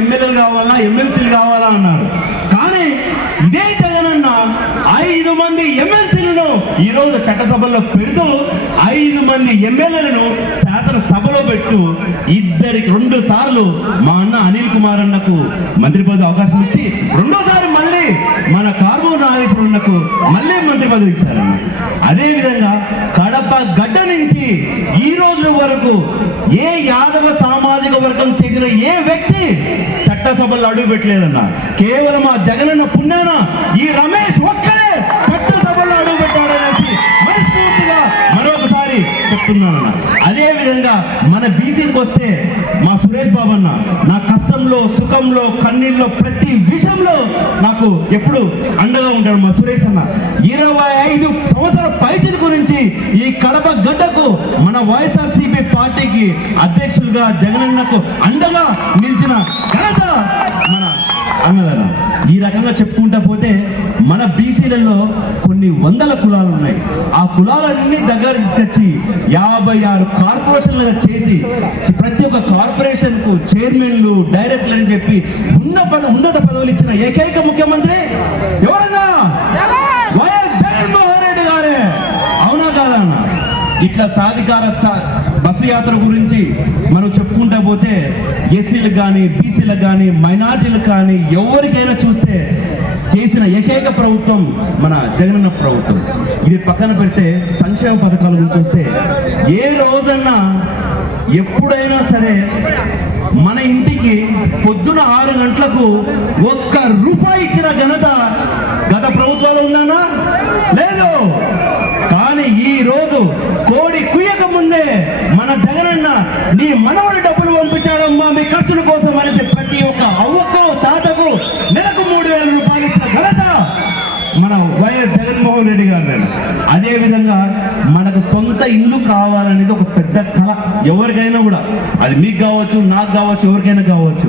ఎమ్మెల్యేలు కావాలా ఎమ్మెల్సీలు కావాలా అన్నారు. కానీ ఇదే జగనన్న ఐదు మంది ఎమ్మెల్సీలను ఈ రోజు చట్టసభలో పెడుతూ ఐదు మంది ఎమ్మెల్యేలను శాసనసభలో పెట్టు. ఇద్దరికి రెండు సార్లు మా అన్న అనిల్ కుమార్ అన్నకు మంత్రి పదవి అవకాశం ఇచ్చి రెండోసారి మళ్ళీ మన కార్మూర్ నాగేశ్వరన్నకు మళ్ళీ మంత్రి పదవి ఇచ్చారన్న. అదేవిధంగా కడప గడ్డ నుంచి ఈ రోజు వరకు ఏ యాదవ సామాజిక వర్గం చెందిన ఏ వ్యక్తి చట్టసభల్లో అడుగు పెట్టలేదన్న కేవలం ఆ జగనన్న పుణ్యాన ఈ రమేష్ ఒక్కడే చట్టసభల్లో అడుగు పెట్టాడనేసి మనస్ఫూర్తిగా మరొకసారి చెప్తున్నానన్న. అదే విధంగా మన బీసీకి వస్తే మా సురేష్ బాబు అన్న నా కష్టంలో సుఖంలో కన్నీళ్ళలో ప్రతి విషయంలో నాకు ఎప్పుడు అండగా ఉంటాడు మా సురేష్ అన్న. ఇరవై ఐదు సంవత్సరాల పైచిల గురించి ఈ కడప గడ్డకు మన వైఎస్ఆర్సీపీ పార్టీకి అధ్యక్షులుగా జగనన్నకు అండగా నిలిచిన ఘనత అన్నదన్న ఈ రకంగా చెప్పుకుంటా పోతే మన బీసీలలో కొన్ని వందల కులాలు ఉన్నాయి. ఆ కులాలన్నీ దగ్గర తీసుకొచ్చి యాభై ఆరు కార్పొరేషన్లుగా చేసి ప్రతి ఒక్క కార్పొరేషన్కు చైర్మన్లు డైరెక్టర్లు అని చెప్పి ఉన్న పద ఉన్నత పదవులు ఇచ్చిన ఏకైక ముఖ్యమంత్రి ఎవరన్నా? వైఎస్ జగన్మోహన్ రెడ్డి గారే. అవునా కాదా అన్న? ఇట్లా సాధికార యాత్ర గురించి మనం చెప్పుకుంటా పోతే ఎస్సీలకు కానీ బీసీలకు కానీ మైనార్టీలకు కానీ ఎవరికైనా చూస్తే చేసిన ఏకైక ప్రభుత్వం మన జగనన్న ప్రభుత్వం. ఇది పక్కన పెడితే సంక్షేమ పథకాల గురించి వస్తే ఏ రోజన్నా ఎప్పుడైనా సరే మన ఇంటికి పొద్దున ఆరు గంటలకు ఒక్క రూపాయి ఇచ్చిన ఘనత గత ప్రభుత్వాలు ఉన్నానా లేదు. కానీ ఈ రోజు కోడి కుయ్యక ముందే మన జగనన్న నీ మనవడి డబ్బులు పంపించాడమ్మా మీ ఖర్చుల కోసం అనేసి ప్రతి ఒక్క అవ్వకు తాతకు నెలకు మూడు వేల రూపాయలు ఇచ్చిన ఘనత మన వైఎస్ జగన్మోహన్ రెడ్డి గారు అదే విధంగా మనకు సొంత ఇల్లు కావాలనేది ఒక పెద్ద కళ. ఎవరికైనా కూడా. అది మీకు కావచ్చు నాకు కావచ్చు ఎవరికైనా కావచ్చు.